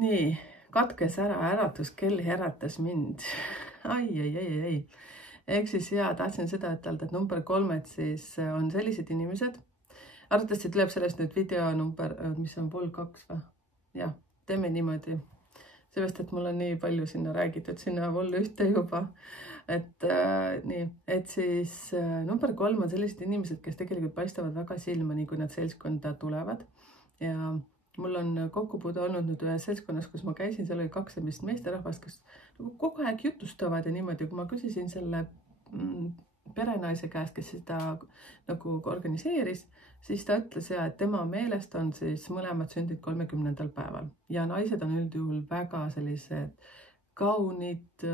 Nii, katkes ära, äratuskell äratas mind. Ai. Ehk siis tahtsin seda ütelda, et number 3 siis on sellised inimesed. Arvatavasti tuleb sellest nüüd video number, mis on pool 2 või? Jah, teeme niimoodi. Seepärast, et mul on nii palju sinna räägitud, sinna pool 1 juba. Et siis number 3 on sellised inimesed, kes tegelikult paistavad väga silma, nii kui nad seltskonda tulevad. Ja mul on kokkupuude olnud nüüd ühes seltskonnas, kus ma käisin, seal oli 2 sellist meesterahvast, kes kogu aeg jutustavad ja niimoodi, kui ma küsisin selle perenaise käest, kes seda nagu organiseeris, siis ta ütles et tema meelest on siis mõlemad sündid 30. päeval ja naised on üldjuhul väga sellised kaunid,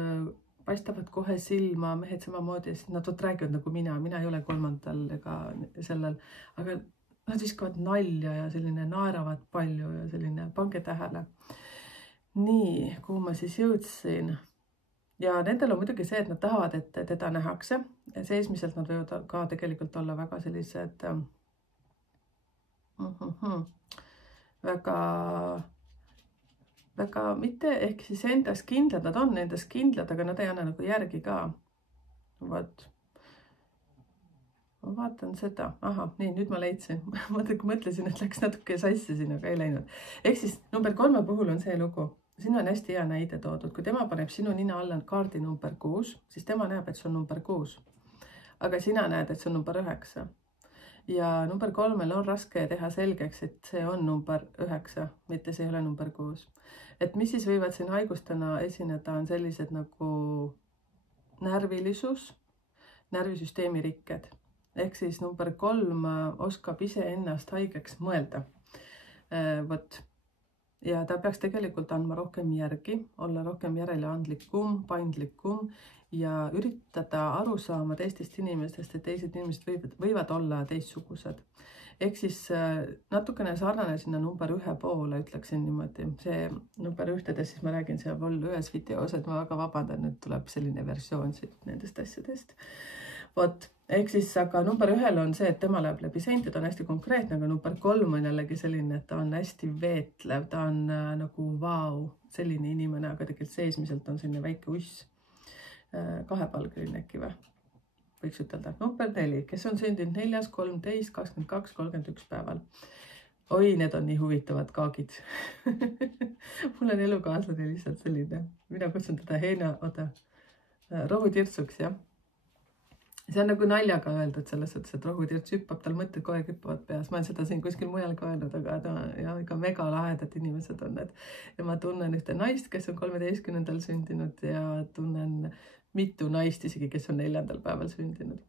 paistavad kohe silma, mehed samamoodi, nad räägivad nagu mina ei ole 3. ega sellel, aga nad viskavad nalja ja selline naeravad palju ja selline, pange tähele. Nii, kuhu ma siis jõudsin. Ja nendel on muidugi see, et nad tahavad, et teda nähakse. Seesmiselt nad võivad ka tegelikult olla väga sellised väga mitte ehk siis endas kindlad, nad on endas kindlad, aga nad ei anna nagu järgi ka. Vot. Ma vaatan seda. Aha, nii, nüüd ma leidsin. Ma mõtlesin, et läks natuke sassi siin, aga ei läinud. Ehk siis number 3 puhul on see lugu. Siin on hästi hea näide toodud. Kui tema paneb sinu nina alla kaardi number 6, siis tema näeb, et see on number 6. Aga sina näed, et see on number 9. Ja number 3-l on raske teha selgeks, et see on number 9, mitte see ei ole number 6. Et mis siis võivad siin haigustena esineda, on sellised nagu närvilisus, närvisüsteemi rikked. Ehk siis number 3 oskab ise ennast haigeks mõelda. Võt. Ja ta peaks tegelikult andma rohkem järgi, olla rohkem järeleandlikum, paindlikum ja üritada aru saama teistest inimestest, et teised inimesed võivad olla teistsugused. Ehk siis natukene sarnane sinna number 1 poole, ütleksin niimoodi. See number 1-des, siis ma räägin seal vol 1 videos, et ma väga vabandan, nüüd tuleb selline versioon siit nendest asjadest. Vot, ehk siis, aga number 1 on see, et tema läheb läbi seinte, ta on hästi konkreetne, aga number 3 on jällegi selline, et ta on hästi veetlev, ta on nagu vau, selline inimene, aga tegelikult seesmiselt on selline väike uss, kahepalgeline äkki või? Võiks ütelda. Number 4, kes on sündinud 4, 13, 22, 31 päeval. Oi, need on nii huvitavad kaagid. Mul on elukaaslane lihtsalt selline, mina kutsun teda rohutirtsuks, jah. See on nagu naljaga öeldud selles, et rohutirts hüppab, tal mõtted kogu aeg hüppavad peas. Ma olen seda siin kuskil mujal ka öelnud, aga ta ikka mega lahedad inimesed on need. Ja ma tunnen ühte naist, kes on 13. sündinud ja tunnen mitu naist isegi, kes on 4. päeval sündinud.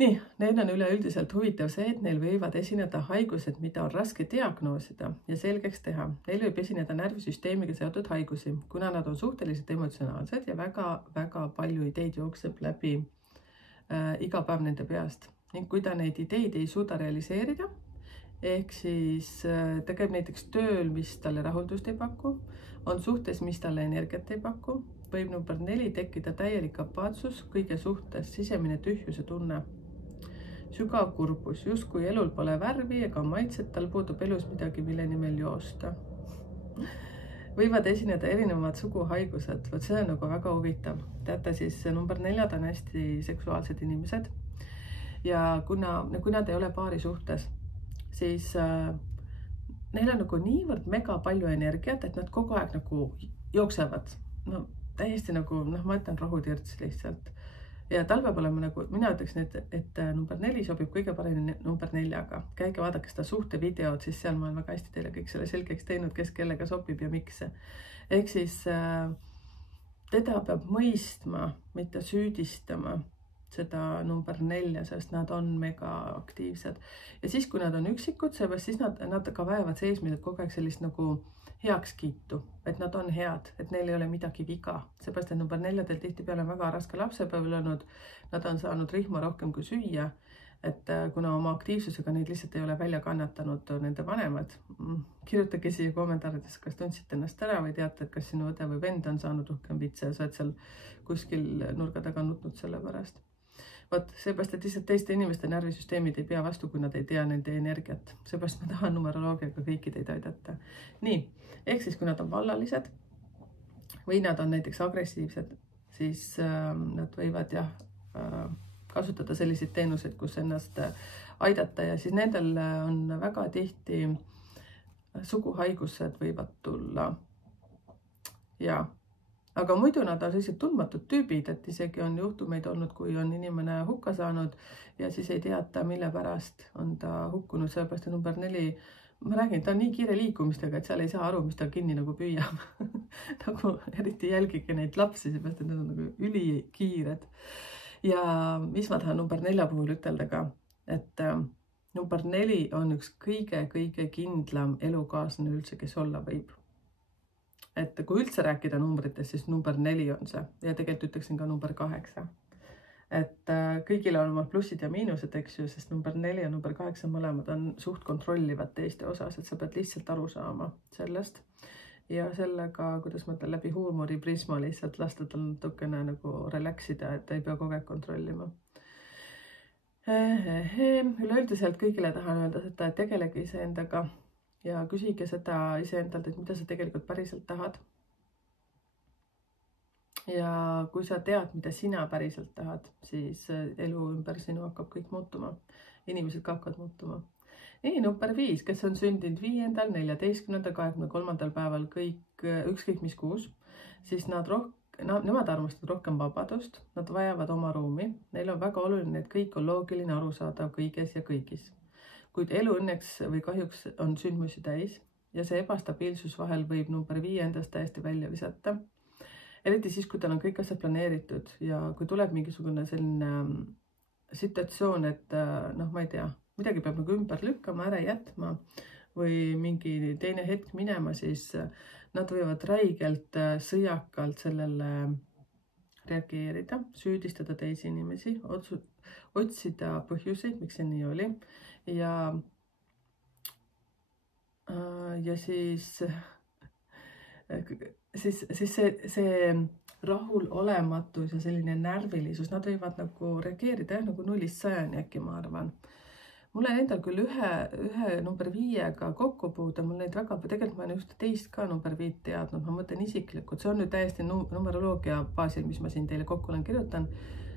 Nii, neil on üleüldiselt huvitav see, et neil võivad esineda haigused, mida on raske diagnoosida ja selgeks teha. Neil võib esineda närvisüsteemiga seotud haigusi, kuna nad on suhteliselt emotsionaalsed ja väga palju ideid jookseb läbi iga päev nende peast. Ning kui ta neid ideid ei suuda realiseerida, ehk siis teeb näiteks tööl, mis talle rahuldust ei paku, on suhtes, mis talle energiat ei paku, võib number 4 tekkida täielik apaatsus kõige suhtes, sisemine tühjuse tunne. Sügav kurbus, justkui elul pole värvi ega maitset, tal puudub elus midagi, mille nimel joosta. Võivad esineda erinevad suguhaigused, vot see on nagu väga huvitav. Teate siis, number 4 on hästi seksuaalsed inimesed ja kuna nad ei ole paari suhtes, siis neil on nagu niivõrd mega palju energiat, et nad kogu aeg nagu jooksevad. No täiesti nagu, ma ütlen rohutirts lihtsalt. Ja tal peab olema nagu, mina ütleks nüüd, et number 4 sobib kõige paremini number 4-ga. Käige vaadake seda suhtevideod, siis seal ma olen väga hästi teile kõik selle selgeks teinud, kes kellega sobib ja miks. Ehk siis teda peab mõistma, mitte süüdistama seda number 4, sest nad on mega aktiivsed. Ja siis, kui nad on üksikud, siis nad ka vajavad seesmiselt kogu aeg sellist nagu heakskiitu, et nad on head, et neil ei ole midagi viga. Seepärast, et number 4-del tihtipeale on väga raske lapsepäev olnud, nad on saanud rihma rohkem kui süüa, et kuna oma aktiivsusega neid lihtsalt ei ole välja kannatanud nende vanemad. Kirjutage siia kommentaarides, kas tundsid ennast ära või teate, et kas sinu õde või vend on saanud rohkem vitse ja sa oled seal kuskil nurga taga nutnud selle pärast. Vot, seepärast, et lihtsalt teiste inimeste närvisüsteemid ei pea vastu, kui nad ei tea nende energiat. Seepärast ma tahan numeroloogiaga kõiki teid aidata. Nii, ehk siis kui nad on vallalised või nad on näiteks agressiivsed, siis nad võivad kasutada selliseid teenuseid, kus ennast aidata ja siis nendel on väga tihti suguhaigused võivad tulla. Ja aga muidu nad on sellised tundmatud tüübid, et isegi on juhtumeid olnud, kui on inimene hukka saanud ja siis ei teata, mille pärast on ta hukkunud, sellepärast number 4, ma räägin, ta on nii kiire liikumistega, et seal ei saa aru, mis ta kinni nagu püüab. Nagu eriti jälgige neid lapsi, seepärast, et nad on nagu ülikiired. Ja mis ma tahan number 4 puhul ütelda ka, et number 4 on üks kõige kindlam elukaaslane üldse, kes olla võib. Et kui üldse rääkida numbrites, siis number 4 on see ja tegelikult ütleksin ka number 8. Et kõigil on omad plussid ja miinused, eks ju, sest number 4 ja number 8 mõlemad on suht kontrollivad teiste osas, et sa pead lihtsalt aru saama sellest ja sellega, kuidas ma ütlen, läbi huumori prisma lihtsalt lasta tal natukene nagu relaxida, et ta ei pea kogu aeg kontrollima. Üleüldiselt kõigile tahan öelda seda, et tegelegi iseendaga ja küsige seda iseendalt, et mida sa tegelikult päriselt tahad. Ja kui sa tead, mida sina päriselt tahad, siis elu ümber sinu hakkab kõik muutuma. Inimesed ka hakkavad muutuma. Nii, number 5, kes on sündinud 5., 14., 23. päeval kõik, ükskõik mis kuus, siis nemad armastavad rohkem vabadust, nad vajavad oma ruumi. Neil on väga oluline, et kõik on loogiline, arusaadav kõiges ja kõigis. Kuid elu õnneks või kahjuks on sündmusi täis ja see ebastabiilsus vahel võib number 5 täiesti välja visata. Eriti siis, kui tal on kõik asjad planeeritud ja kui tuleb mingisugune selline situatsioon, et ma ei tea, midagi peab nagu ümber lükkama, ära jätma või mingi teine hetk minema, siis nad võivad räigelt sõjakalt sellele reageerida, süüdistada teisi inimesi, otsida põhjuseid, miks see nii oli. Ja siis see rahulolematus ja selline närvilisus, nad võivad nagu reageerida nagu 0-100 äkki, ma arvan. Mul on endal küll ühe number 5-ga kokkupuude, mul neid väga, tegelikult ma olen just teist ka number 5 teadnud, ma mõtlen isiklikult, see on nüüd täiesti numeroloogia baasil, mis ma siin teile kokku olen kirjutan,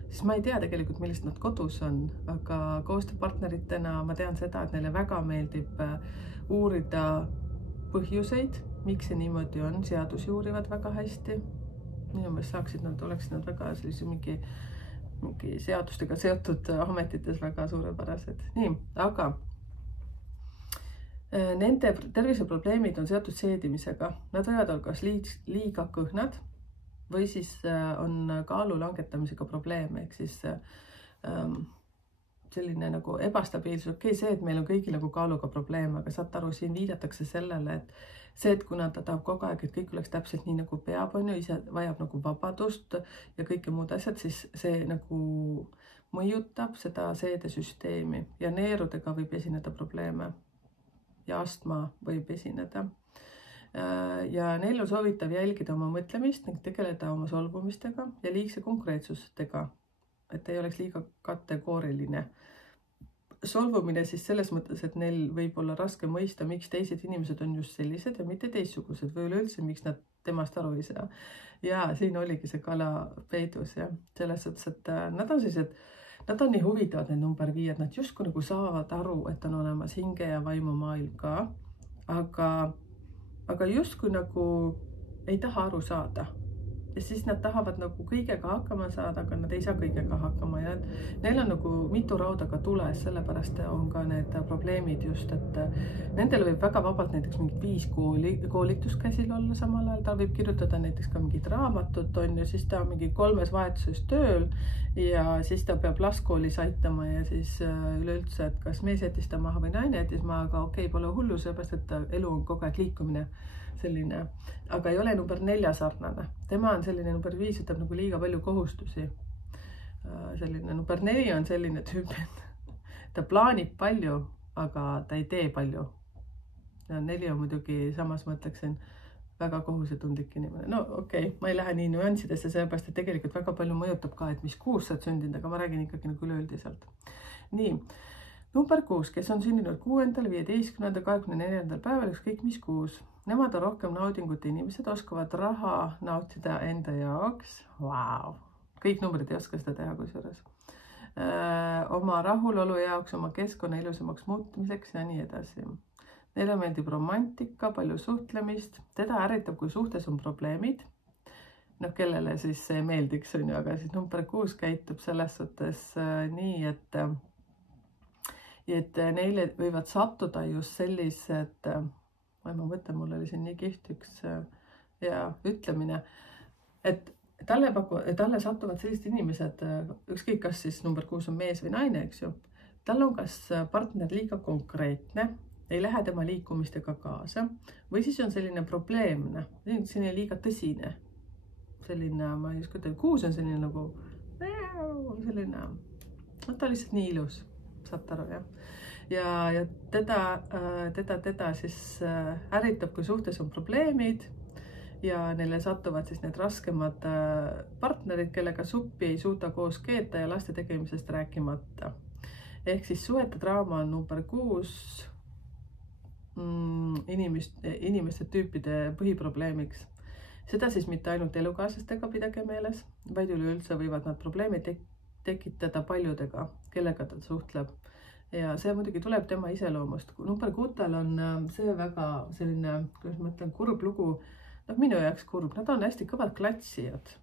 siis ma ei tea tegelikult, millest nad kodus on, aga koostööpartneritena ma tean seda, et neile väga meeldib uurida põhjuseid, miks see niimoodi on, seadusi uurivad väga hästi. Minu meelest oleksid nad väga sellise mingi seadustega seotud ametites väga suurepärased. Nii, aga nende terviseprobleemid on seotud seedimisega. Nad võivad olla kas liiga kõhnad või siis on kaalu langetamisega probleeme, ehk siis selline nagu ebastabiilsus. Okei, see, et meil on kõigil nagu kaaluga probleeme, aga saate aru, siin viidatakse sellele, et see, et kuna ta tahab kogu aeg, et kõik oleks täpselt nii nagu peab, on ju, ise vajab nagu vabadust ja kõike muud asjad, siis see nagu mõjutab seda seedesüsteemi ja neerudega võib esineda probleeme ja astma võib esineda. Ja neil on soovitav jälgida oma mõtlemist ning tegeleda oma solvumistega ja liigse konkreetsustega, et ei oleks liiga kategooriline. Solvumine siis selles mõttes, et neil võib olla raske mõista, miks teised inimesed on just sellised ja mitte teistsugused või üleüldse, miks nad temast aru ei saa. Ja siin oligi see kala peidus ja selles suhtes, et nad on nii huvitavad, need number 5, nad justkui nagu saavad aru, et on olemas hinge ja vaimumaailm ka, aga justkui nagu ei taha aru saada. Ja siis nad tahavad nagu kõigega hakkama saada, aga nad ei saa kõigega hakkama ja neil on nagu mitu rauda ka tules, sellepärast on ka need probleemid just, et nendel võib väga vabalt näiteks mingid 5 koolitust käsil olla samal ajal, ta võib kirjutada näiteks ka mingit raamatut, on ju, siis ta on mingi 3 vahetuses tööl ja siis ta peab lastkoolis aitama ja siis üleüldse, et kas mees jättis ta maha või naine jättis maha, aga okei, pole hullu, seepärast, et elu on kogu aeg liikumine. Selline, aga ei ole number 4 sarnane. Tema on selline, number 5 võtab nagu liiga palju kohustusi. Selline, number 4 on selline tüüp, et ta plaanib palju, aga ta ei tee palju. Ja 4 on muidugi, samas mõtleksin, väga kohusetundlik inimene. No okei, ma ei lähe nii nüanssidesse, sellepärast, et tegelikult väga palju mõjutab ka, et mis kuus sa oled sündinud, aga ma räägin ikkagi nagu üleüldiselt. Nii, number 6, kes on sündinud 6., 15., 24. päeval, ükskõik mis kuus. Nemad on rohkem naudingute inimesed, oskavad raha nautida enda jaoks. Wow. Kõik numbrid ei oska seda teha kusjuures. Oma rahulolu jaoks, oma keskkonna ilusamaks muutmiseks ja nii edasi. Neile meeldib romantika, palju suhtlemist, teda ärritab, kui suhtes on probleemid. Noh, kellele siis see meeldiks, on ju, aga siis number 6 käitub selles suhtes nii, et neile võivad sattuda just sellised, ma mõtlen, mul oli siin nii kihvt üks ütlemine, et talle satuvad sellised inimesed, ükskõik kas siis number 6 on mees või naine, eks ju, tal on kas partner liiga konkreetne, ei lähe tema liikumistega kaasa või siis on selline probleemne, selline liiga tõsine. Selline, ma ei oska ütelda, 6 on selline nagu, selline, ta on lihtsalt nii ilus, saate aru, jah. Ja teda siis ärritab, kui suhtes on probleemid ja neile satuvad siis need raskemad partnerid, kellega suppi ei suuta koos keeta ja laste tegemisest rääkimata. Ehk siis suhete draama on number 6 inimeste tüüpide põhiprobleemiks. Seda siis mitte ainult elukaaslastega pidage meeles, vaid üleüldse võivad nad probleeme tekitada paljudega, kellega ta suhtleb. Ja see muidugi tuleb tema iseloomust. Number 6 on see väga selline, kuidas ma ütlen, kurb lugu, minu jaoks kurb, nad on hästi kõvad klatsijad.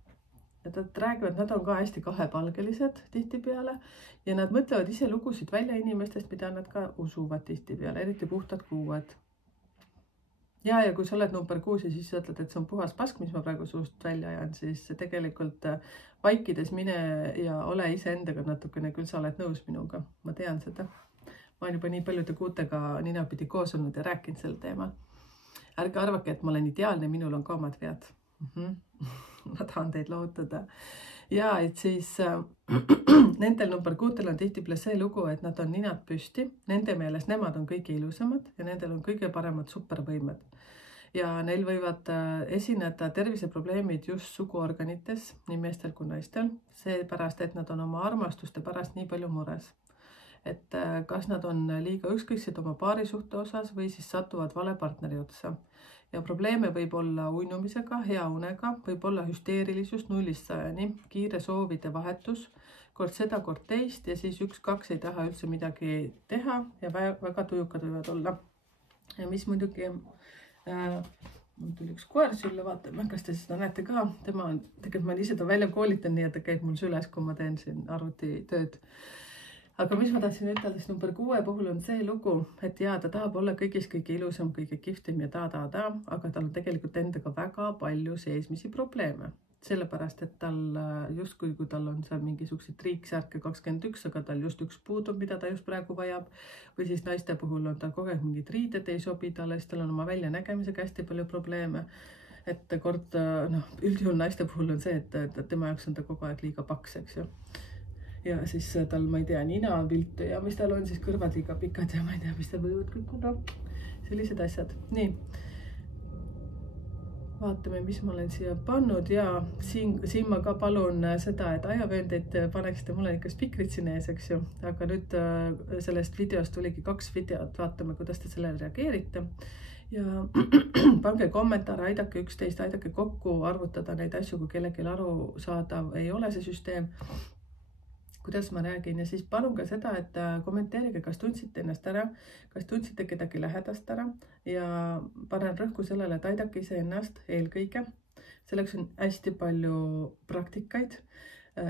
Nad räägivad, nad on ka hästi kahepalgelised tihtipeale ja nad mõtlevad ise lugusid välja inimestest, mida nad ka usuvad tihtipeale, eriti puhtad kuued. Ja kui sa oled number 6 ja siis ütled, et see on puhas pask, mis ma praegu suust välja ajan, siis tegelikult vaikides mine ja ole iseendaga natukene, küll sa oled nõus minuga. Ma tean seda. Ma olen juba nii paljude kuutega ninapidi koos olnud ja rääkinud sel teemal. Ärge arvake, et ma olen ideaalne, minul on ka omad vead. Ma tahan teid lohutada. Ja et siis nendel number 6 on tihtipeale see lugu, et nad on ninad püsti. Nende meeles nemad on kõige ilusamad ja nendel on kõige paremad supervõimed. Ja neil võivad esineda terviseprobleemid just suguorganites, nii meestel kui naistel. Seepärast, et nad on oma armastuste pärast nii palju mures. Et kas nad on liiga ükskõiksed oma paarisuhte osas või siis satuvad vale partneri otsa. Ja probleeme võib olla uinumisega, hea unega, võib olla hüsteerilisus 0-100, kiire soovide vahetus, kord seda, kord teist ja siis 1-2 ei taha üldse midagi teha ja väga tujukad võivad olla. Ja mis muidugi, mul tuli üks koer sülle, vaatame, kas te seda näete ka, tegelikult ma ise ta välja koolitan, nii et ta käib mul süles, kui ma teen siin arvutitööd. Aga mis ma tahtsin ütelda, siis number 6 puhul on see lugu, et jaa, ta tahab olla kõigis kõige ilusam, kõige kihvtim ja aga tal on tegelikult endaga väga palju seesmisi probleeme. Sellepärast, et tal justkui, kui tal on seal mingisugused triiksärke 21, aga tal just üks puudub, mida ta just praegu vajab. Või siis naiste puhul on tal kogu aeg mingid riided ei sobi talle, siis tal on oma väljanägemisega hästi palju probleeme. Et kord, üldjuhul naiste puhul on see, et tema jaoks on ta kogu aeg liiga paks, eks ju. Ja siis tal, ma ei tea, nina on viltu ja mis tal on siis kõrvad liiga pikad ja ma ei tea, mis tal võivad kõik on. Sellised asjad. Nii. Vaatame, mis ma olen siia pannud ja siin ma ka palun seda, et ajavööndeid paneksite, mul on ikka spikrid siin ees, eks ju. Aga nüüd sellest videost tuligi 2 videot, vaatame, kuidas te sellele reageerite. Ja pange kommentaare, aidake üksteist, aidake kokku arvutada neid asju, kui kellelgi aru saadav ei ole see süsteem. Kuidas ma räägin ja siis palun ka seda, et kommenteerige, kas tundsite ennast ära, kas tundsite kedagi lähedast ära ja panen rõhku sellele, et aidake ise ennast eelkõige. Selleks on hästi palju praktikaid.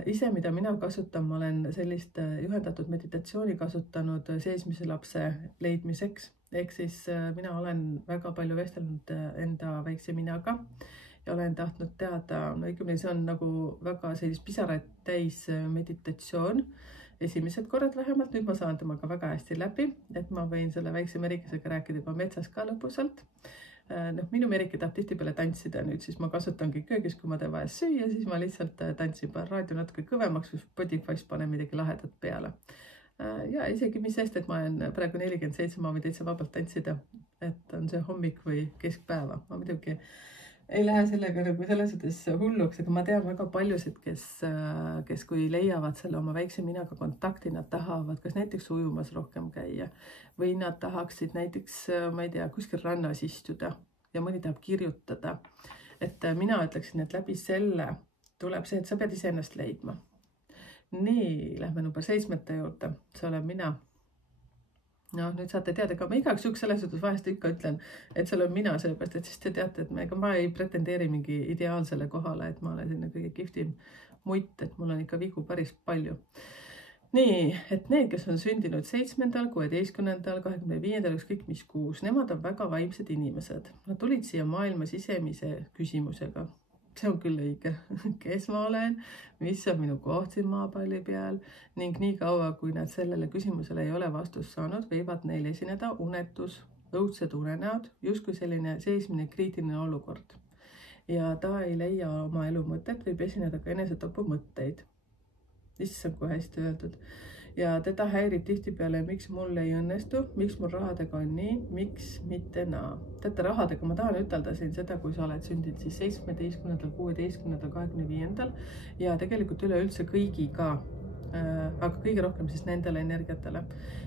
Ise, mida mina kasutan, ma olen sellist juhendatud meditatsiooni kasutanud seesmise lapse leidmiseks. Ehk siis mina olen väga palju vestelnud enda väikse minaga. Ja olen tahtnud teada, õigemini see on nagu väga sellist pisaraid täis meditatsioon. Esimesed korrad vähemalt, nüüd ma saan temaga väga hästi läbi, et ma võin selle väikse merikesega rääkida juba metsas ka lõpusalt. Minu merike tahab tihtipeale tantsida, nüüd siis ma kasutangi köögis, kui ma teen vaja süüa, siis ma lihtsalt tantsin raadio natuke kõvemaks, või Spotify's panen midagi lahedat peale. ja isegi mis sest, et ma olen praegu 47, ma võin täitsa vabalt tantsida, et on see hommik või keskpäeva. Ma muidugi ei lähe sellega nagu selles suhtes hulluks, aga ma tean väga paljusid, kes kui leiavad selle oma väikse minaga kontakti, nad tahavad kas näiteks ujumas rohkem käia või nad tahaksid näiteks, ma ei tea, kuskil rannas istuda ja mõni tahab kirjutada. Et mina ütleksin, et läbi selle tuleb see, et sa pead iseennast leidma. Nii, lähme number 7 juurde, see olen mina. No nüüd saate teada, ka ma igaks juhuks selles suhtes vahest ikka ütlen, et see olen mina, sellepärast, et siis te teate, et ma ei pretendeeri mingi ideaalsele kohale, et ma olen selline kõige kihvtim mutt, et mul on ikka vigu päris palju. Nii, et need, kes on sündinud 7., 16., 25., ükskõik mis kuus, nemad on väga vaimsed inimesed. Nad tulid siia maailma sisemise küsimusega. See on küll õige, kes ma olen, mis on minu koht siin maapalli peal ning nii kaua, kui nad sellele küsimusele ei ole vastust saanud, võivad neil esineda unetus, õudsed unenäod, justkui selline seismine kriitiline olukord. Ja ta ei leia oma elu mõtet, võib esineda ka enesetapu mõtteid. Issand, kui hästi öeldud. Ja teda häirib tihtipeale, miks mul ei õnnestu, miks mul rahadega on nii, miks mitte naa. Teate, rahadega ma tahan ütelda siin seda, kui sa oled sündinud siis 17., 16., 25. ja tegelikult üleüldse kõigiga, aga kõige rohkem siis nendele energiatele.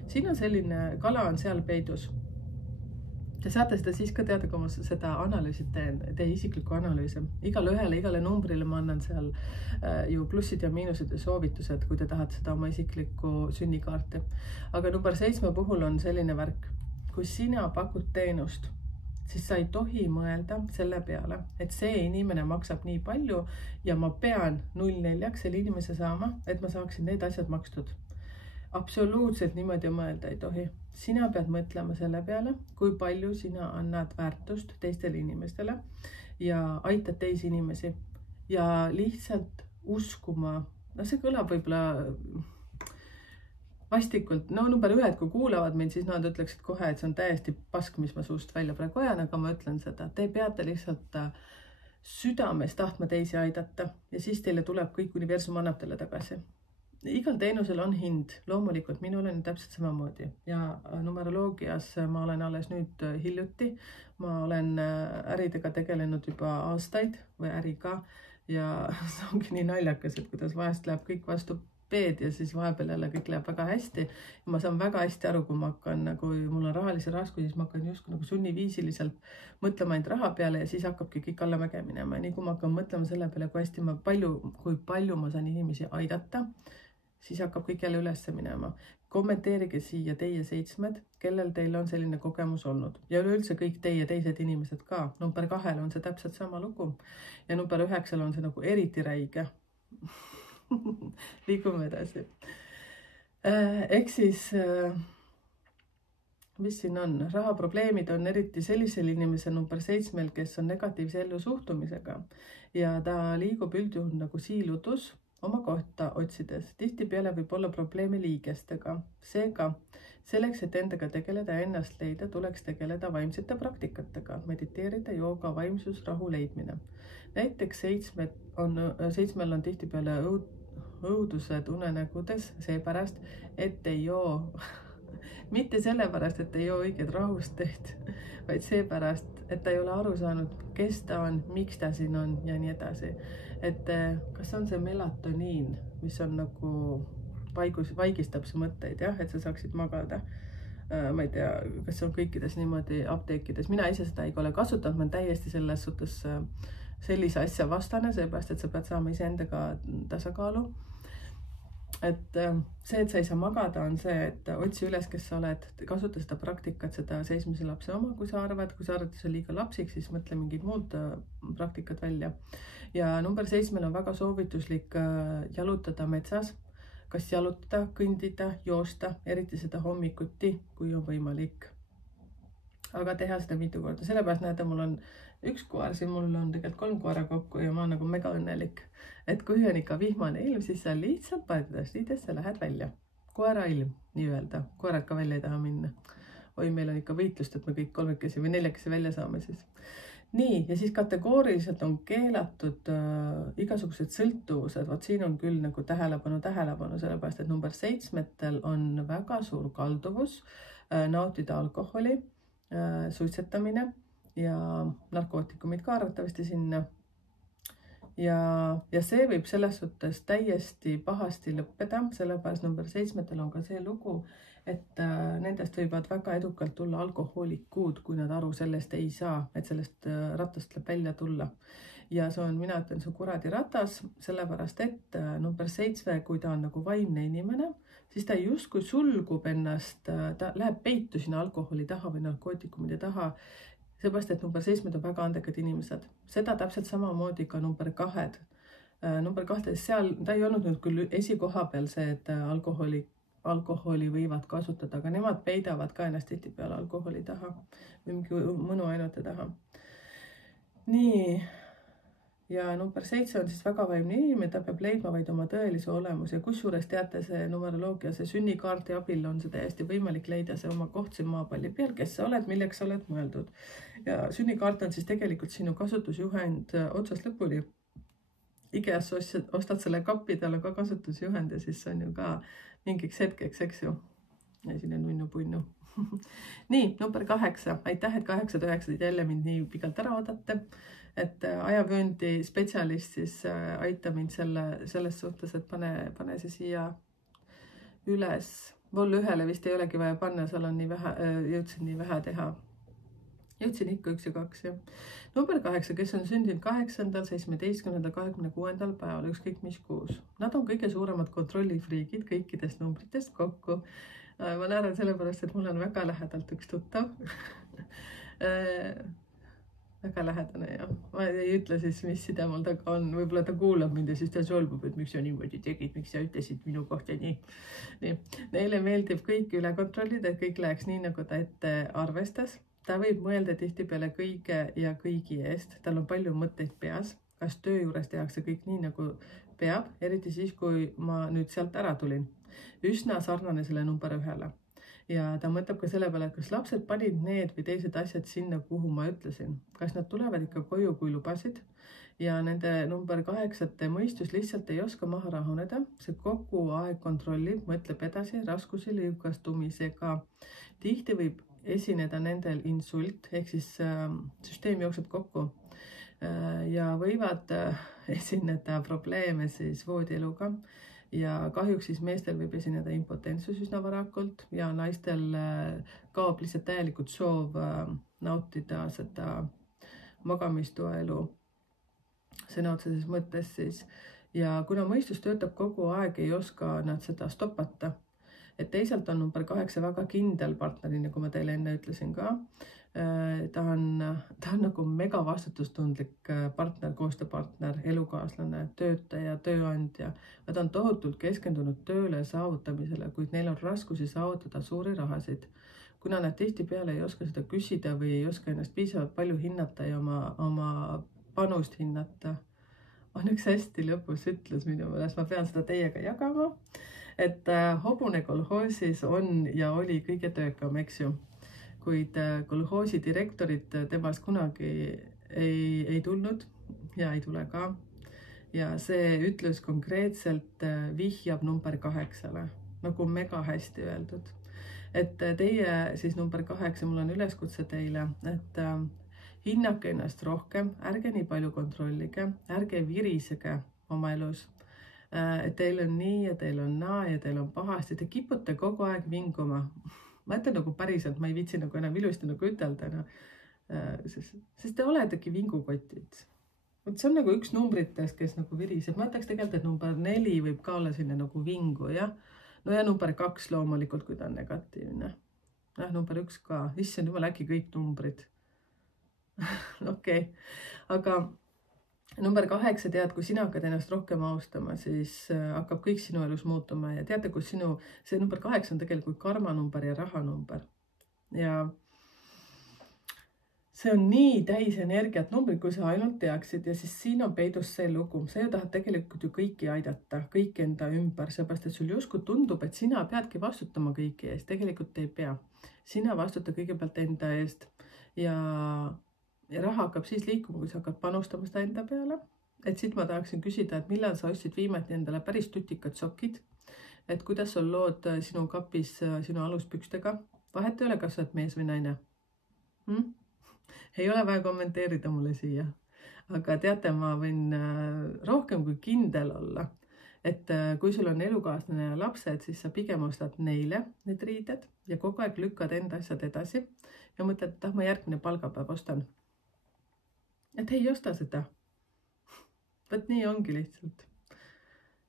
Siin on selline, kala on seal peidus. Te saate seda siis ka teada, kui ma seda analüüsid teen, teie isiklikku analüüsi. Igale numbrile ma annan seal ju plussid ja miinused ja soovitused, kui te tahate seda oma isiklikku sünnikaarti. Aga number 7 puhul on selline värk. Kui sina pakud teenust, siis sa ei tohi mõelda selle peale, et see inimene maksab nii palju ja ma pean 0,4 selle inimese saama, et ma saaksin need asjad makstud. Absoluutselt niimoodi mõelda ei tohi. Sina pead mõtlema selle peale, kui palju sina annad väärtust teistele inimestele ja aitad teisi inimesi ja lihtsalt uskuma. No see kõlab võib-olla vastikult. No number 1, kui kuulavad mind, siis nad ütleksid kohe, et see on täiesti pask, mis ma suust välja praegu ajan, aga ma ütlen seda. Te peate lihtsalt südames tahtma teisi aidata ja siis teile tuleb kõik universum annab teile tagasi. Igal teenusel on hind, loomulikult minul on täpselt samamoodi ja numeroloogias ma olen alles nüüd hiljuti, ma olen äridega tegelenud juba aastaid või äriga ja see ongi nii naljakas, et kuidas vahest läheb kõik vastu peed ja siis vahepeal jälle kõik läheb väga hästi ja ma saan väga hästi aru, kui ma hakkan, kui mul on rahalisi raskusi, siis ma hakkan justkui nagu sunniviisiliselt mõtlema ainult raha peale ja siis hakkabki kõik allamäge minema ja nii kui ma hakkan mõtlema selle peale, kui palju ma saan inimesi aidata, siis hakkab kõik jälle ülesse minema. Kommenteerige siia teie 7, kellel teil on selline kogemus olnud. Ja üleüldse kõik teie teised inimesed ka. Number 2 on see täpselt sama lugu. Ja number 9 on see nagu eriti räige. Liigume edasi. Ehk siis, mis siin on? Rahaprobleemid on eriti sellisel inimesel number 7, kes on negatiivse ellu suhtumisega. Ja ta liigub üldjuhul nagu siilutus oma kohta otsides. Tihtipeale võib olla probleeme liigestega. Seega, selleks, et endaga tegeleda ja ennast leida, tuleks tegeleda vaimsete praktikatega, mediteerida, jooga, vaimsus, rahu leidmine. Näiteks 7 on tihtipeale õudused unenägudes, seepärast, et ei joo. Mitte sellepärast, et ei joo õiget rahusteid, vaid seepärast, et ta ei ole aru saanud, kes ta on, miks ta siin on ja nii edasi. Et kas on see melatoniin, mis on nagu vaigistab see mõtteid, jah, et sa saaksid magada. Ma ei tea, kas see on kõikides niimoodi apteekides. Mina ise seda ei ole kasutanud, ma olen täiesti selles suhtes sellise asja vastane, seepärast, et sa pead saama iseendaga tasakaalu. Et see, et sa ei saa magada, on see, et otsi üles, kes sa oled, kasuta seda praktikat, seda 7. lapse oma, kui sa arvad, et see on liiga lapsik, siis mõtle mingid muud praktikat välja. Ja number 7 on väga soovituslik jalutada metsas, kas jalutada, kõndida, joosta, eriti seda hommikuti, kui on võimalik. Aga teha seda mitu korda, sellepärast näete, mul on 1 koer, siin mul on tegelikult 3 koera kokku ja ma olen nagu mega õnnelik. Et kui on ikka vihmane ilm, siis sa lihtsalt paned riidesse, lähed välja. Koera ilm, nii öelda. Koerad ka välja ei taha minna. Oi, meil on ikka võitlust, et me kõik 3 või 4 välja saame siis. nii, ja siis kategooriliselt on keelatud igasugused sõltuvused. Vot siin on küll nagu tähelepanu, sellepärast, et number 7 on väga suur kalduvus nautida alkoholi, suitsetamine ja narkootikumid ka arvatavasti sinna. Ja see võib selles suhtes täiesti pahasti lõppeda, sellepärast number 7 on ka see lugu, et nendest võivad väga edukalt tulla alkohoolikud, kui nad aru sellest ei saa, et sellest ratast tuleb välja tulla. Ja see on, mina ütlen, see kuradi ratas, sellepärast et number 7, kui ta on nagu vaimne inimene, siis ta justkui sulgub ennast, ta läheb peitu sinna alkoholi taha või narkootikumide taha, seepärast, et number 7 on väga andekad inimesed. Seda täpselt samamoodi ka number 2. Number 2, seal ta ei olnud nüüd küll esikoha peal see, et alkoholi võivad kasutada, aga nemad peidavad ka ennast tihtipeale alkoholi taha või mingi mõnuainete taha. Nii, ja number 7 on siis väga vaimne inimene, ta peab leidma vaid oma tõelise olemuse. Kusjuures teate, see numeroloogia, see sünnikaardi abil on see täiesti võimalik leida see oma koht siin maapalli peal, kes sa oled, milleks sa oled mõeldud. Ja sünnikaart on siis tegelikult sinu kasutusjuhend otsast lõpuni. Igeas ostad selle kapi, tal on ka kasutusjuhend ja siis on ju ka mingiks hetkeks, eks ju. Ja siin on nunnu-punnu. Nii, number 8. Aitäh, et 8-9 jälle mind nii pikalt ära oodate. Et ajavööndi spetsialist siis aita mind selles suhtes, et pane see siia üles. Vol 1 vist ei olegi vaja panna, seal on nii vähe, jõudsin nii vähe teha. Jõudsin ikka 1 ja 2. Number 8, kes on sündinud 8., 17., 26. päeval, ükskõik mis kuus. Nad on kõige suuremad kontrollifriigid kõikidest numbritest kokku. Ma naeran sellepärast, et mul on väga lähedalt üks tuttav. Väga lähedane ja ma ei ütle siis, mis side mul taga on. Võib-olla ta kuulab mind ja siis ta solbub, et miks sa niimoodi tegid, miks sa ütlesid minu kohta nii. Neile meeldib kõik üle kontrollida, et kõik läheks nii, nagu ta ette arvestas. Ta võib mõelda tihtipeale kõige ja kõigi eest. Tal on palju mõtteid peas, kas töö juures tehakse kõik nii, nagu peab, eriti siis, kui ma nüüd sealt ära tulin. Üsna sarnane selle number 1. Ja ta mõtleb ka selle peale, et kas lapsed panid need või teised asjad sinna, kuhu ma ütlesin. Kas nad tulevad ikka koju, kui lubasid? Ja nende number 8 mõistus lihtsalt ei oska maha rahuneda. See kogu aeg kontrollib, mõtleb edasi raskusi liukastumisega. Tihti võib esineda nendel insult, ehk siis süsteem jookseb kokku. Ja võivad esineda probleeme siis voodieluga. Ja kahjuks siis meestel võib esineda impotentsus üsna varakult ja naistel kaob lihtsalt täielikult soov nautida seda magamistoaelu sõna otseses mõttes siis. Ja kuna mõistus töötab kogu aeg, ei oska nad seda stoppata. Et teisalt on number 8 väga kindel partneri, nagu ma teile enne ütlesin ka. Ta on nagu mega vastutustundlik partner, koostööpartner, elukaaslane, töötaja, tööandja. Nad on tohutult keskendunud tööle ja saavutamisele, kuid neil on raskusi saavutada suuri rahasid. Kuna nad tihtipeale ei oska seda küsida või ei oska ennast piisavalt palju hinnata ja oma panust hinnata, on üks hästi lõbus ütlus minu meelest, ma pean seda teiega jagama, et hobune kolhoosis on ja oli kõige töökam, eks ju. Kuid kolhoosi direktorid temast kunagi ei tulnud ja ei tule ka. Ja see ütlus konkreetselt vihjab number 8-le, nagu mega hästi öeldud. Et teie siis number 8, mul on üleskutse teile, et hinnake ennast rohkem, ärge nii palju kontrollige, ärge virisege oma elus. Et teil on nii ja teil on naa ja teil on pahasti, te kipute kogu aeg vinguma. Ma ütlen nagu päriselt, ma ei viitsi nagu enam ilusti nagu ütelda, sest te oletegi vingukotid. See on nagu üks numbrites, kes nagu viriseb. Ma ütleks tegelikult, et number 4 võib ka olla sinna nagu vingu, jah. No ja number 2 loomulikult, kui ta on negatiivne. Number 1 ka. Issand jumal, äkki kõik numbrid. Okei. Aga number 8 tead, kui sina hakkad ennast rohkem austama, siis hakkab kõik sinu elus muutuma ja teate, kus see number 8 on tegelikult karmanumber ja rahanumber. Ja see on nii täis energiat numbrid, kui sa ainult teaksid ja siis siin on peidus see lugu. Sa ju tahad tegelikult ju kõiki aidata, kõik enda ümber, seepärast, et sul justkui tundub, et sina peadki vastutama kõiki eest. Tegelikult ei pea. Sina vastuta kõigepealt enda eest ja raha hakkab siis liikuma, kui sa hakkad panustama seda enda peale. Et siit ma tahaksin küsida, et millal sa ostsid viimati endale päris tutikad sokid, et kuidas on lood sinu kapis sinu aluspükstega, vahet ei ole, kas sa oled mees või naine. Ei ole vaja kommenteerida mulle siia, aga teate, ma võin rohkem kui kindel olla, et kui sul on elukaaslane ja lapsed, siis sa pigem ostad neile need riided ja kogu aeg lükkad enda asjad edasi ja mõtled, et ma järgmine palgapäev ostan. Et ei osta seda. Võt nii ongi lihtsalt.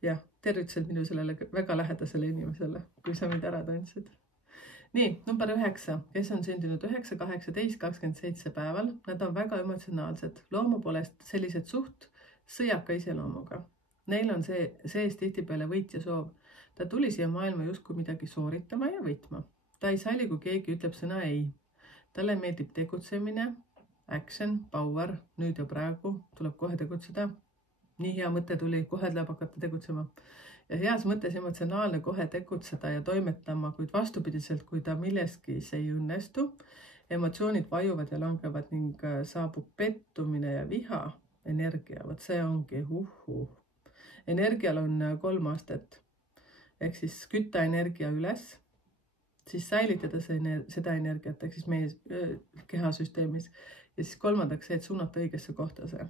Jah, tervitused minu sellele väga lähedasele inimesele, kui sa mind ära tundsid. Nii, number 9, kes on sündinud 9, 18, 27 päeval. Nad on väga emotsionaalsed, loomu poolest sellised suht sõjaka iseloomuga. Neil on sees tihtipeale võitja soov. Ta tuli siia maailma justkui midagi sooritama ja võitma. Ta ei salli, kui keegi ütleb sõna ei. Talle meeldib tegutsemine, action, power, nüüd ja praegu tuleb kohe tegutseda. Nii hea mõte tuli, kohe tuleb hakata tegutsema. Ja heas mõttes emotsionaalne kohe tegutseda ja toimetama, kuid vastupidiselt, kui ta milleski see ei õnnestu, emotsioonid vajuvad ja langevad ning saabub pettumine ja viha, energia. Võt see ongi Energial on 3 astet. Ehk siis kütta energia üles, siis säilitada seda energiat, ehk siis meie kehasüsteemis. Ja siis kolmandaks see, et suunata õigesse kohta see.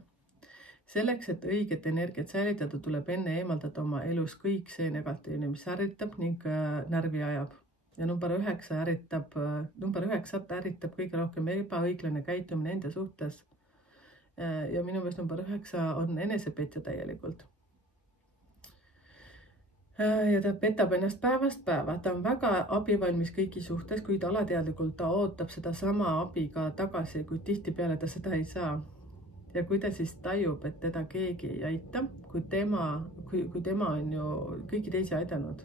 Selleks, et õiget energiat säilitada, tuleb enne eemaldada oma elus kõik see negatiivne, mis ärritab ning närvi ajab. Ja number 9 ärritab kõige rohkem ebaõiglane käitumine enda suhtes. Ja minu meelest number 9 on enesepetja täielikult. Ja ta petab ennast päevast päeva. Ta on väga abivalmis kõigi suhtes, kuid alateadlikult ta ootab seda sama abi ka tagasi, kuid tihtipeale ta seda ei saa. Ja kui ta siis tajub, et teda keegi ei aita, kui tema on ju kõiki teisi aidanud,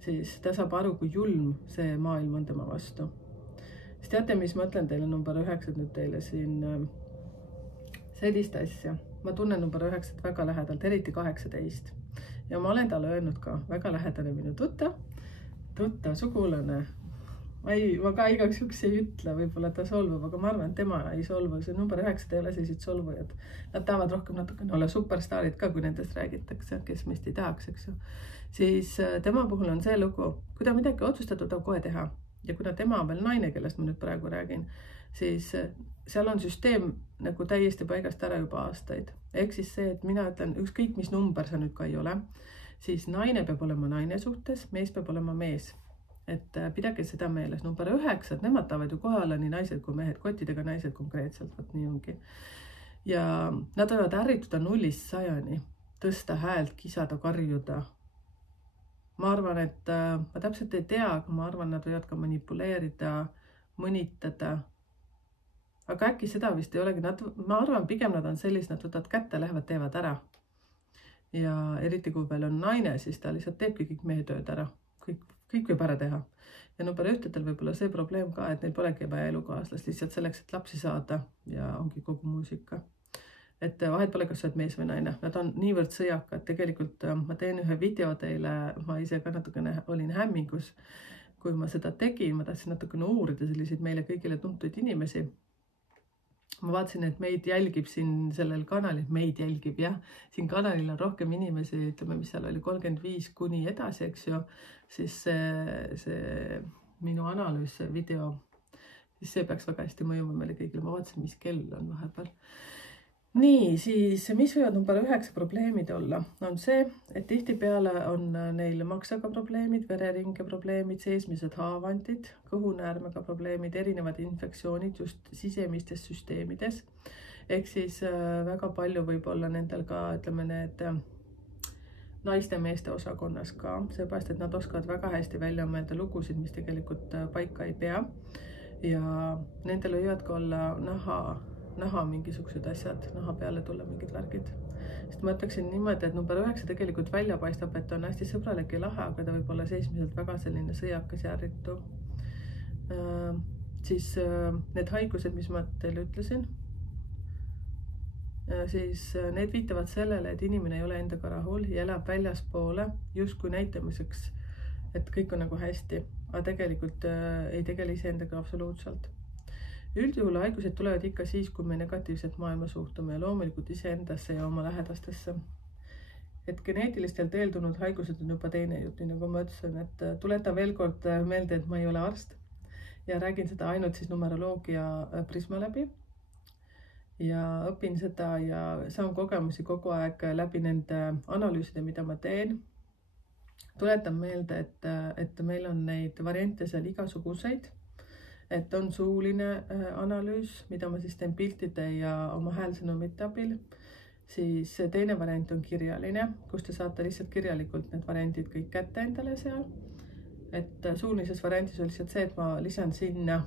siis ta saab aru, kui julm see maailm on tema vastu. Siis teate, mis ma ütlen teile number 9 nüüd teile siin sellist asja. Ma tunnen number 9 väga lähedalt, eriti 18. Ja ma olen talle öelnud ka, väga lähedane minu tuttav, sugulane. Ma ka igaks juks ei ütle, võib-olla ta solvub, aga ma arvan, et tema ei solvu. See number 9 ei ole sellised solvujad. Nad tahavad rohkem natukene olla superstaarid ka, kui nendest räägitakse, kes meist ei tahaks, eks ju. Siis tema puhul on see lugu, kui ta midagi otsustatud on kohe teha. Ja kuna tema on veel naine, kellest ma nüüd praegu räägin, siis seal on süsteem nagu täiesti paigast ära juba aastaid. Ehk siis see, et mina ütlen, ükskõik mis number sa nüüd ka ei ole, siis naine peab olema naine suhtes, mees peab olema mees. Et pidage seda meeles. Number 9, et nemad tahavad ju kohe olla nii naised kui mehed, kottidega naised konkreetselt, võt nii ongi. Ja nad võivad ärrituda 0-100, tõsta häält, kisada, karjuda. Ma arvan, et ma täpselt ei tea, aga ma arvan, nad võivad ka manipuleerida, mõnitada. Aga äkki seda vist ei olegi. Ma arvan, pigem nad on sellised, nad võtavad kätte, lähevad, teevad ära. Ja eriti kui veel on naine, siis ta lihtsalt teebki kõik meie tööd ära. Kõik võib ära teha. Ja number 1 võib olla see probleem ka, et neil polegi vaja elukaaslast lihtsalt selleks, et lapsi saada ja ongi kogu muusika. Et vahet pole, kas sa oled mees või naine. Nad on niivõrd sõjakad. Tegelikult ma teen ühe video teile, ma ise ka natukene olin hämmingus, kui ma seda tegin, ma tahtsin natukene uurida selliseid meile kõigile tuntuid inimesi. Ma vaatasin, et meid jälgib siin sellel kanalil, siin kanalil on rohkem inimesi, ütleme, mis seal oli 35 kuni edasi, eks ju, siis see minu analüüs, see video, siis see peaks väga hästi mõjuma meile kõigile. Ma vaatasin, mis kell on vahepeal. Nii, siis mis võivad number 9 probleemid olla? On see, et tihtipeale on neil maksaga probleemid, vereringe probleemid, seesmised haavandid, kõhunäärmega probleemid, erinevad infektsioonid just sisemistes süsteemides. Ehk siis väga palju võib olla nendel ka, ütleme, need naiste-meeste osakonnas ka, seepärast, et nad oskavad väga hästi välja mõelda lugusid, mis tegelikult paika ei pea. Ja nendel võivad ka olla naha mingisugused asjad, naha peale tulla mingid värgid. Sest ma ütleksin niimoodi, et number 9 tegelikult välja paistab, et on hästi sõbralik ja lahe, aga ta võib olla seismiselt väga selline sõjakas ja ärritu. Siis need haigused, mis ma teile ütlesin, siis need viitavad sellele, et inimene ei ole endaga rahul ja elab väljaspoole justkui näitamiseks, et kõik on nagu hästi, aga tegelikult ei tegele iseendaga absoluutselt. Üldjuhul haigused tulevad ikka siis, kui me negatiivselt maailma suhtume ja loomulikult iseendasse ja oma lähedastesse. Et geneetilistel teel tulnud haigused on juba teine jutt, nii nagu ma ütlesin, et tuletan veel kord meelde, et ma ei ole arst ja räägin seda ainult siis numeroloogia prisma läbi. Ja õpin seda ja saan kogemusi kogu aeg läbi nende analüüside, mida ma teen. Tuletan meelde, et meil on neid variante seal igasuguseid, et on suuline analüüs, mida ma siis teen piltide ja oma häälsõnumite abil. Siis teine variant on kirjaline, kus te saate lihtsalt kirjalikult need variandid kõik kätte endale seal. Et suulises variandis on lihtsalt see, et ma lisan sinna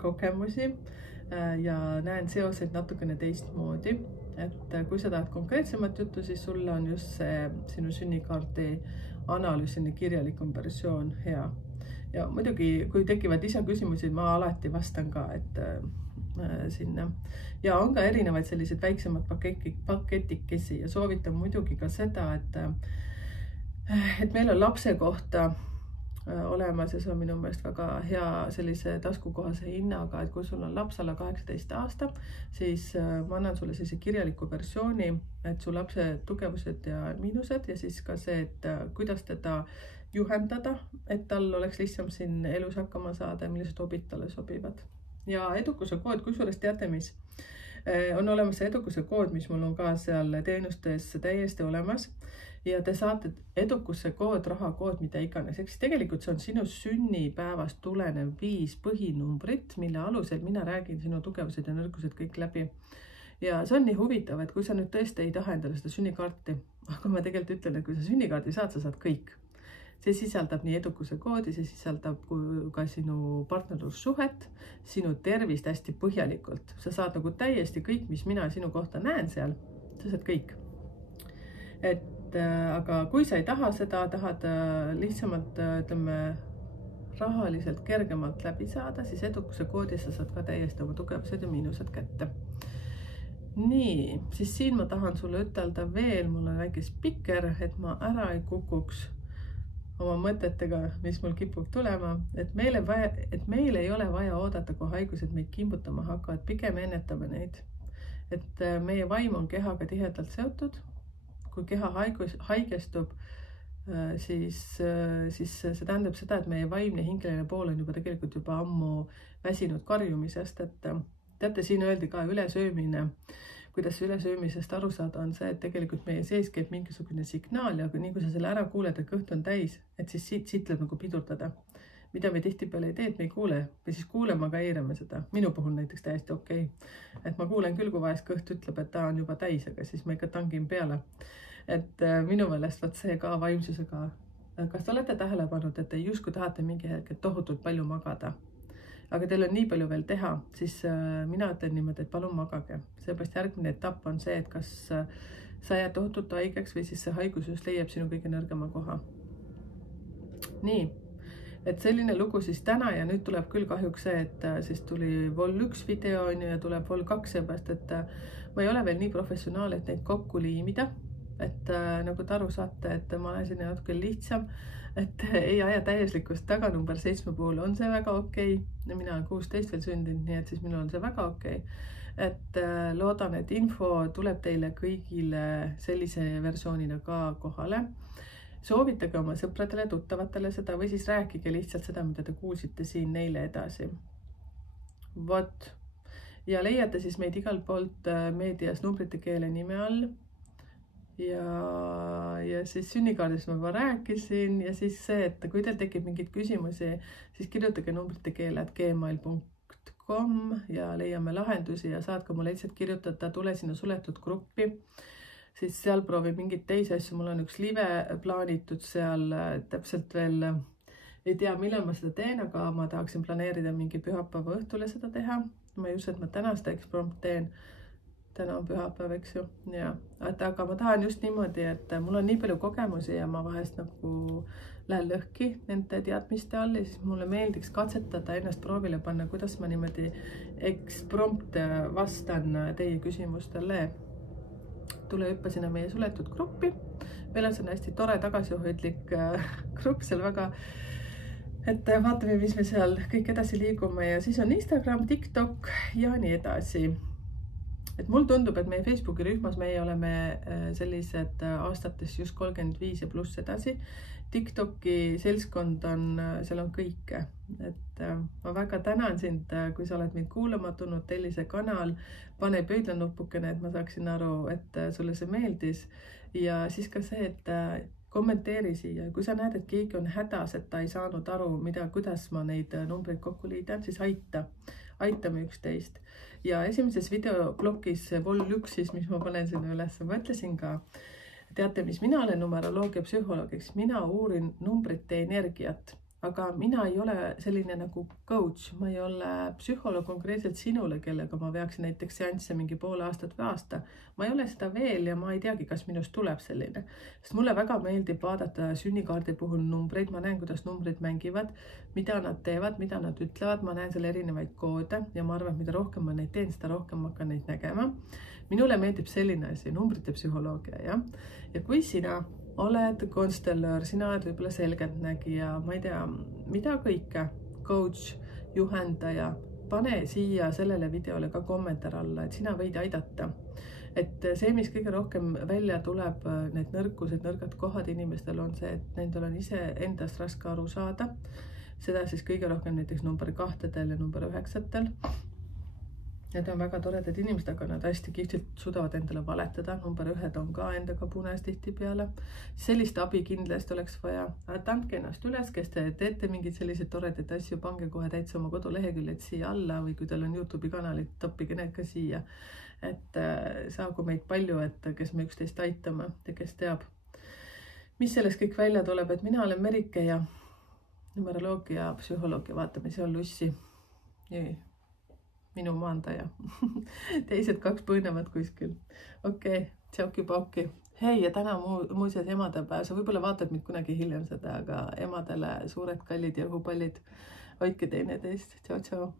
kogemusi ja näen seoseid natukene teistmoodi. Et kui sa tahad konkreetsemat juttu, siis sulle on just see sinu sünnikaardi analüüs, selline kirjalikum versioon hea. Ja muidugi, kui tekivad lisaküsimusi, ma alati vastan ka, et sinna. Ja on ka erinevaid selliseid väiksemad paketikesi ja soovitan muidugi ka seda, et meil on lapse kohta olemas ja see on minu meelest väga hea sellise taskukohase hinnaga, et kui sul on laps alla 18 aasta, siis ma annan sulle sellise kirjaliku versiooni, et su lapse tugevused ja miinused ja siis ka see, et kuidas teda juhendada, et tal oleks lihtsam siin elus hakkama saada ja millised hobid talle sobivad. Ja edukuse kood, kusjuures teate mis, on olemas see edukuse kood, mis mul on ka seal teenustes täiesti olemas ja te saate edukuse kood, rahakood, mida iganes. Eks tegelikult see on sinu sünnipäevast tulenev 5 põhinumbrit, mille alusel mina räägin sinu tugevused ja nõrkused kõik läbi. Ja see on nii huvitav, et kui sa nüüd tõesti ei taha endale seda sünnikaarti, aga ma tegelikult ütlen, et kui sa sünnikaardi saad, sa saad kõik. See sisaldab nii edukuse koodi, see sisaldab ka sinu partnerlussuhet, sinu tervist hästi põhjalikult. Sa saad nagu täiesti kõik, mis mina sinu kohta näen seal, sa saad kõik. Aga kui sa ei taha seda, tahad lihtsamalt, ütleme, rahaliselt kergemalt läbi saada, siis edukuse koodis sa saad ka täiesti oma tugevused ja miinused kätte. Nii, siis siin ma tahan sulle ütelda veel, mul on väike spikker, et ma ära ei kukuks oma mõtetega, mis mul kipub tulema, et meil ei ole vaja oodata, kui haigused meid kimbutama hakkavad, pigem ennetame neid. Et meie vaim on kehaga tihedalt seotud. Kui keha haigestub, siis see tähendab seda, et meie vaimne hingeline pool on juba tegelikult juba ammu väsinud karjumisest, et teate, siin öeldi ka ülesöömine. Kuidas ülesöömisest aru saada on see, et tegelikult meie sees käib mingisugune signaal ja nii kui sa selle ära kuuled, et kõht on täis, et siis siit tuleb nagu pidurdada. Mida me tihtipeale ei tee, et me ei kuule või siis kuuleme, aga eirame seda. Minu puhul näiteks täiesti okei. Et ma kuulen küll, kui vahest kõht ütleb, et ta on juba täis, aga siis ma ikka tangin peale. Et minu meelest võt see ka vaimsusega. Kas te olete tähele pannud, et te justkui tahate mingi hetk tohutult palju magada? Aga teil on nii palju veel teha, siis mina ütlen niimoodi, et palun magage. Seepärast järgmine etapp on see, et kas sa jääd tohutult haigeks või siis see haigus just leiab sinu kõige nõrgema koha. Nii, et selline lugu siis täna ja nüüd tuleb küll kahjuks see, et siis tuli vol 1 video ja tuleb vol 2, seepärast, et ma ei ole veel nii professionaal, et neid kokku liimida. Et nagu te aru saate, et ma olen sinna natuke lihtsam. Et ei aja täieslikust taga, number 7 puhul on see väga okei. Mina olen 16 veel sündinud, nii et siis minul on see väga okei. Et loodan, et info tuleb teile kõigile sellise versioonina ka kohale. Soovitage oma sõpradele, tuttavatele seda või siis rääkige lihtsalt seda, mida te kuulsite siin neile edasi. Vot. Ja leiate siis meid igalt poolt meedias numbrite keele nime all. Ja siis sünnikaardist ma juba rääkisin ja siis see, et kui teil tekib mingeid küsimusi, siis kirjutage numbritekeele@gmail.com ja leiame lahendusi ja saad ka mulle lihtsalt kirjutada, tule sinna suletud gruppi, siis seal proovi mingid teisi asju, mul on üks live plaanitud seal täpselt veel, ei tea, millal ma seda teen, aga ma tahaksin planeerida mingi pühapäeva õhtule seda teha, ma ei usu, et ma täna seda eksprompt teen. Täna on pühapäev, eks ju. Ja, aga ma tahan just niimoodi, et mul on nii palju kogemusi ja ma vahest nagu lähen lõhki nende teadmiste all ja siis mulle meeldiks katsetada ennast proovile panna, kuidas ma niimoodi eksprompt vastan teie küsimustele. Tule hüppa sinna meie suletud gruppi. Meil on see hästi tore tagasihoidlik grupp, seal väga et vaatame, mis me seal kõik edasi liigume ja siis on Instagram, TikTok ja nii edasi. Et mul tundub, et meie Facebooki rühmas meie oleme sellised aastates just 35 ja pluss edasi. TikToki seltskond on, seal on kõike. Et ma väga tänan sind, kui sa oled mind kuulama tulnud, telli see kanal, pane pöidlanupukene, et ma saaksin aru, et sulle see meeldis. Ja siis ka see, et kommenteeri siia, kui sa näed, et keegi on hädas, et ta ei saanud aru, kuidas ma neid numbreid kokku liidan, siis aitame üksteist. Ja esimeses videoblogis vol 1, siis mis ma panen sinna üles, ma ütlesin ka, teate, mis mina olen numeroloogia psühholoogiks, mina uurin numbrite energiat, aga mina ei ole selline nagu coach, ma ei ole psühholoog konkreetselt sinule, kellega ma veaksin näiteks seansse mingi poole aastat või aasta. Ma ei ole seda veel ja ma ei teagi, kas minust tuleb selline. Sest mulle väga meeldib vaadata sünnikaardi puhul numbreid, ma näen, kuidas numbrid mängivad, mida nad teevad, mida nad ütlevad, ma näen selle erinevaid koode ja ma arvan, et mida rohkem ma neid teen, seda rohkem ma hakkan neid nägema. Minule meeldib selline asi, numbrite psühholoogia, jah. Ja kui sina oled konstellöör, sina oled võib-olla selgeltnägija, ma ei tea, mida kõike, coach, juhendaja, pane siia sellele videole ka kommentaar alla, et sina võid aidata. Et see, mis kõige rohkem välja tuleb, need nõrkused, nõrgad kohad inimestel on see, et nendel on ise endast raske aru saada. Seda siis kõige rohkem näiteks number 2-del ja number 9-tel. Need on väga toredad inimesed, aga nad hästi kihvtilt suudavad endale valetada. Number 1 on ka endaga punes tihti peale. Sellist abi kindlasti oleks vaja. Andke ennast üles, kes te teete mingid sellised toredad asju, pange kohe täitsa oma koduleheküljed siia alla või kui teil on YouTube'i kanalid, toppige need ka siia. Et saagu meid palju, et kes me üksteist aitame ja kes teab, mis sellest kõik välja tuleb, et mina olen Merike ja numeroloogia, psühholoogia, vaatame, see on Lussi. Minu maandaja. Teised 2 põõnevad kuskil. Okei, tšauki-pauki. Hei, ja täna muuseas emadepäev. Sa võib-olla vaatad mind kunagi hiljem seda, aga emadele suured kallid ja õhupallid. Hoidke teineteist. Tšau, tšau.